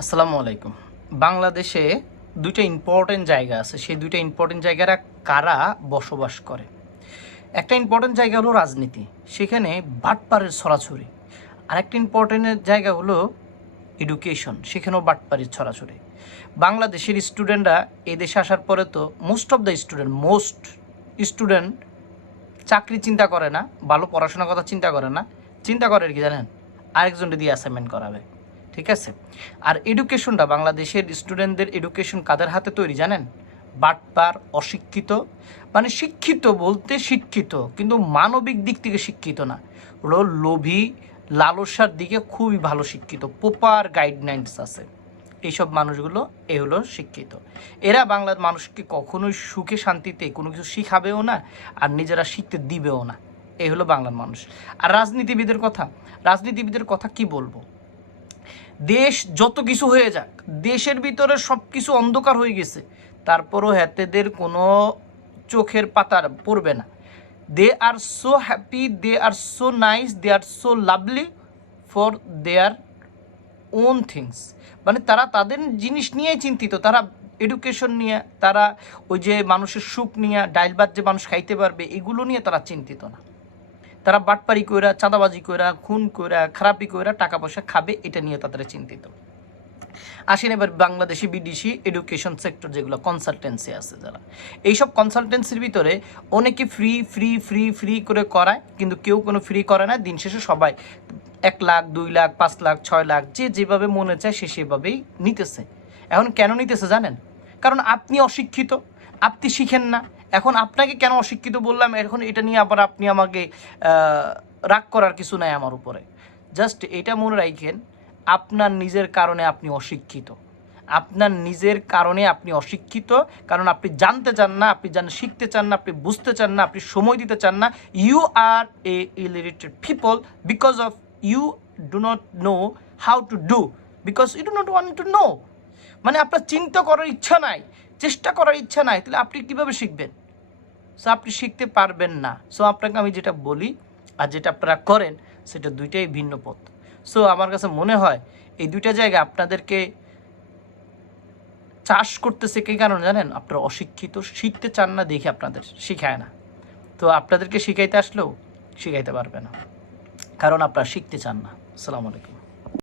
আসসালামু আলাইকুম। বাংলাদেশে দুইটা ইম্পর্টেন্ট জায়গা আছে। সেই দুইটা ইম্পর্টেন্ট জায়গারা কারা বসবাস করে? একটা ইম্পর্টেন্ট জায়গা হলো রাজনীতি। সেখানে বাটপাড়ের ছড়াছড়ি। আর একটা ইম্পর্টেন্ট জায়গা হলো এডুকেশন সেখানেও বাটপাড়ির ছড়াছড়ি। বাংলাদেশের স্টুডেন্টরা এদেশে আসার পরে তো most of the student most student চাকরি চিন্তা করে না, ভালো পড়াশোনার কথা চিন্তা করে না। চিন্তা করে আর কি জানেন? আরেকজনকে দিয়ে অ্যাসাইনমেন্ট করাবে। ঠিক আছে? আর এডুকেশনটা বাংলাদেশের স্টুডেন্টদের এডুকেশন কাদের হাতে তৈরি জানেন? বাটপার, অশিক্ষিত মানে শিক্ষিত বলতে শিক্ষিত, কিন্তু মানবিক দিক থেকে শিক্ষিত না। ওগুলো লোভী, লালসার দিকে খুবই ভালো শিক্ষিত প্রপার গাইডলাইন্স আছে। এইসব মানুষগুলো, এ হলো শিক্ষিত। এরা বাংলার মানুষকে কখনোই সুখে, শান্তিতে কোনো কিছু শিখাবেও না, আর নিজেরা শিখতে দিবেও না। এই হলো বাংলার মানুষ। আর রাজনীতিবিদের কথা রাজনীতিবিদের কথা কি বলব? দেশ যত কিছু হয়ে যাক, দেশের ভিতরে সব কিছু অন্ধকার হয়ে গেছে, তারপরও হ্যাতেদের কোনো চোখের পাতার পড়বে না। They are so happy they are so nice they are so lovely for their own things মানে তারা তাদের জিনিস নিয়েই চিন্তিত। তারা এডুকেশন নিয়ে, তারা ওই যে মানুষের সুখ নিয়ে, ডাইল ভাত যে মানুষ খাইতে পারবে, এগুলো নিয়ে তারা চিন্তিত না। তারা বাটপারি কইরা, চাঁদাবাজি কইরা, খুন কইরা, খারাপি কইরা টাকা পয়সা খাবে, এটা নিয়ে তাদের চিন্তিত। আসেন এবার বাংলাদেশি বিদেশি এডুকেশন সেক্টর যেগুলো কনসালটেন্সি আছে যারা। এইসব কনসালটেন্সির ভিতরে অনেকে ফ্রি ফ্রি ফ্রি ফ্রি করে করায়, কিন্তু কেউ কোনো ফ্রি করে না। দিন শেষে সবাই এক লাখ, দুই লাখ, পাঁচ লাখ, ছয় লাখ, যে যেভাবে মনে চায় সে সেভাবেই নিতেছে। এখন কেন নিতেছে জানেন? কারণ আপনি অশিক্ষিত, আপনি শিখেন না এখন আপনাকে কেন অশিক্ষিত বললাম? এখন এটা নিয়ে আবার আপনি আমাকে রাগ করার কিছু নাই আমার উপরে। জাস্ট এটা মনে রাখেন, আপনার নিজের কারণে আপনি অশিক্ষিত। আপনার নিজের কারণে আপনি অশিক্ষিত, কারণ আপনি জানতে চান না, আপনি জান, শিখতে চান না, আপনি বুঝতে চান না, আপনি সময় দিতে চান না। You are a illiterated people because of you do not know how to do because you do not want to know মানে আপনার চিন্তা করার ইচ্ছা নাই, চেষ্টা করার ইচ্ছা নাই, তাহলে আপনি কীভাবে শিখবেন? সো আপনি শিখতে পারবেন না। সো আপনাকে আমি যেটা বলি আর যেটা আপনারা করেন, সেটা দুইটাই ভিন্ন পথ। সো আমার কাছে মনে হয় এই দুইটা জায়গা আপনাদেরকে চাষ করতেছে কি কারণ জানেন? আপনারা অশিক্ষিত, শিখতে চান না দেখে আপনাদের শিখায় না। তো আপনাদেরকে শিখাইতে আসলেও শিখাইতে পারবে না। কারণ আপনারা শিখতে চান না। আসসালামু আলাইকুম।